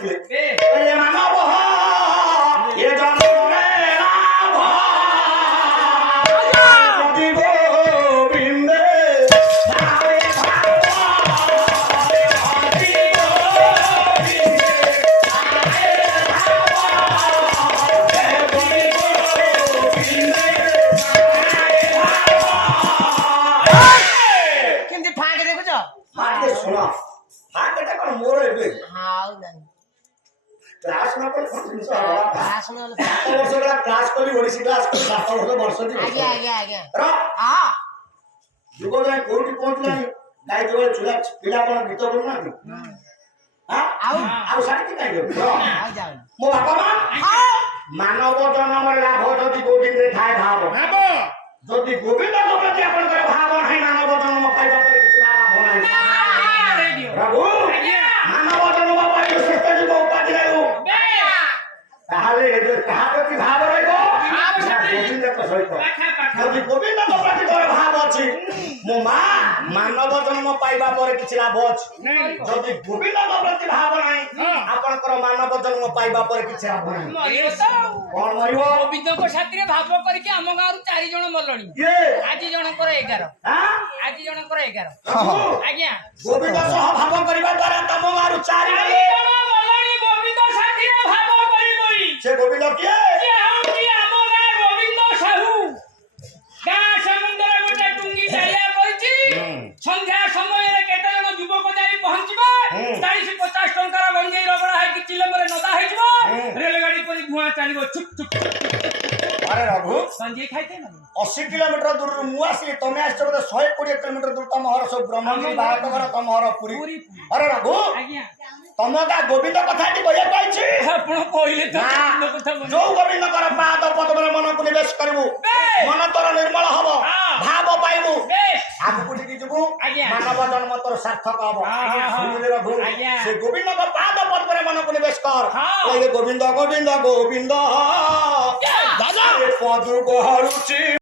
ଦେଖିଲେ ଏ ମାନବ ଏ ଜନ୍ମରେ ଲାଭ ଯଦି ଗୋବିନ୍ଦେ ଧାରେ ଧାର ଯଦି ଗୋବିନ୍ଦେ ଧାରେ ଧାର ଯଦି ଗୋବିନ୍ଦେ ଧାରେ ଧାର କେମିତି ଫାଙ୍କେ ଦେଖୁଛ? ମାକେ ଶୁଣ ଫାକେଟା କଣ ମୋର ଏବେ ହାଉ ନାହିଁ କ୍ଲାସ୍ ନ କଲେ କଣ ଜିନିଷ ହବ କ୍ଲାସ ନହେଲେ 7 ବର୍ଷ ହେଲା କ୍ଲାସ୍ କରି ଓଡିଶୀ କ୍ଲାସ୍ କରି 7 ବର୍ଷ ଦି ଆଜ୍ଞା ଆଜ୍ଞା ଆଜ୍ଞା ର ହଁ ଯୁଗ ଯାଏ କୋଉଠି ପହଞ୍ଚିଲାଣି ଗାଈ ଯୋଗ ଛୁଆ ପିଲା କଣ ଗୀତ ବୋଲୁନାହାନ୍ତି ଆଉ ଶାଢୀ କାଇଁ ଆଉ ଯାଉନି ମୋ ବାପା ମା ମାନବ ଜନ୍ମରେ ଲାଭ ଯଦି ଗୋବିନ୍ଦେ ଥାଏ ଭାବ ଯଦି ଗୋବିନ୍ଦଙ୍କ ପ୍ରତି ଆପଣଙ୍କର ଭାବ ନାହିଁ ମାନବ ଜନ୍ମ ପାଇବା ପରେ କିଛି ଲାଭ ନାହିଁ ପ୍ରଭୁ ମାନବ ଜନ୍ମ ପାଇଲେ ଶ୍ରେଷ୍ଠ ଯୁଗ ଉପାଧି ଦେବୁ ତାହେଲେ କାହା ପ୍ରତି ଭାବ ରହିବ ଗୋବିନ୍ଦଙ୍କ ସହିତ ଯଦି ଗୋବିନ୍ଦଙ୍କ ପ୍ରତି ତୋର ଭାବ ଅଛି ମୋ ମା ମାନବ ଜନ୍ମ ପାଇବା ପରେ କିଛି ଲାଭ ଅଛି ଯଦି ଗୋବିନ୍ଦଙ୍କ ପ୍ରତି ଭାବ ନାହିଁ ଆପଣଙ୍କର ମାନବ ଜନ୍ମ ପାଇବା ପରେ କିଛି ଲାଭ ନାହିଁ କଣ ମରିବ ଗୋବିନ୍ଦଙ୍କ ସାଥିରେ ଭାବ କରିକି ଆମ ଗାଁରୁ 4 ଜଣ ମରଣି ଆଜି ଜଣଙ୍କର 11 ଆଜି ଜଣଙ୍କର 11 ଆଜ୍ଞା ଗୋବିନ୍ଦ ସହ ଭାବ କରିବା ଦ୍ୱାରା ତମ ଗାଁରୁ 4 ମରଣି ଗୋବିନ୍ଦ ସାଥିରେ ଭାବ କରିବଇ ସେ ଗୋବିନ୍ଦ କିଏ ସେ ହଉଛି ଆମ ଗାଁ ଗୋବିନ୍ଦ ସାହୁ ଗାଁ ସମୁଦ୍ର ଗୋଟେ ଟୁଙ୍ଗି ଚାଲିଆ କରିଛି ସନ୍ଧ୍ୟା ସମୟରେ କେତେ ଜଣ ଯୁବକ ଯାଇ ପହଞ୍ଚିବେ 40-50 ଟଙ୍କାର ଗଞ୍ଜେଇ ରଗଡା ହେଇକି ଚିଲମରେ ନଦା ହେଇଯିବ ରେଳଗାଡି ପରି ଧୂଆଁ ଚାଲିବ ଚୁପ ଚୁପ अरे रघु गंजेई खाइते ना 80 किलोमीटर दूर मु आसी तमे आछो बोले 120 किलोमीटर दूर तम हर सब ब्रह्मगिरी बात घर तम हर पुरी अरे रघु आज्ञा तम का गोविंद कथाटी बया पाइछि आपण कहिले तो गोविंद कथा जो गोविंद कर पाद पद्म मन को निवेश करबू मन तोर निर्मल हबो भाव पाइबू आगु को टिकी जबू मानव जन्म तोर सार्थक हबो सुनिले रघु से गोविंद का पाद पद्म मन को निवेश कर ओए गोविंद गोविंद गोविंद दादा पदु को हरुचि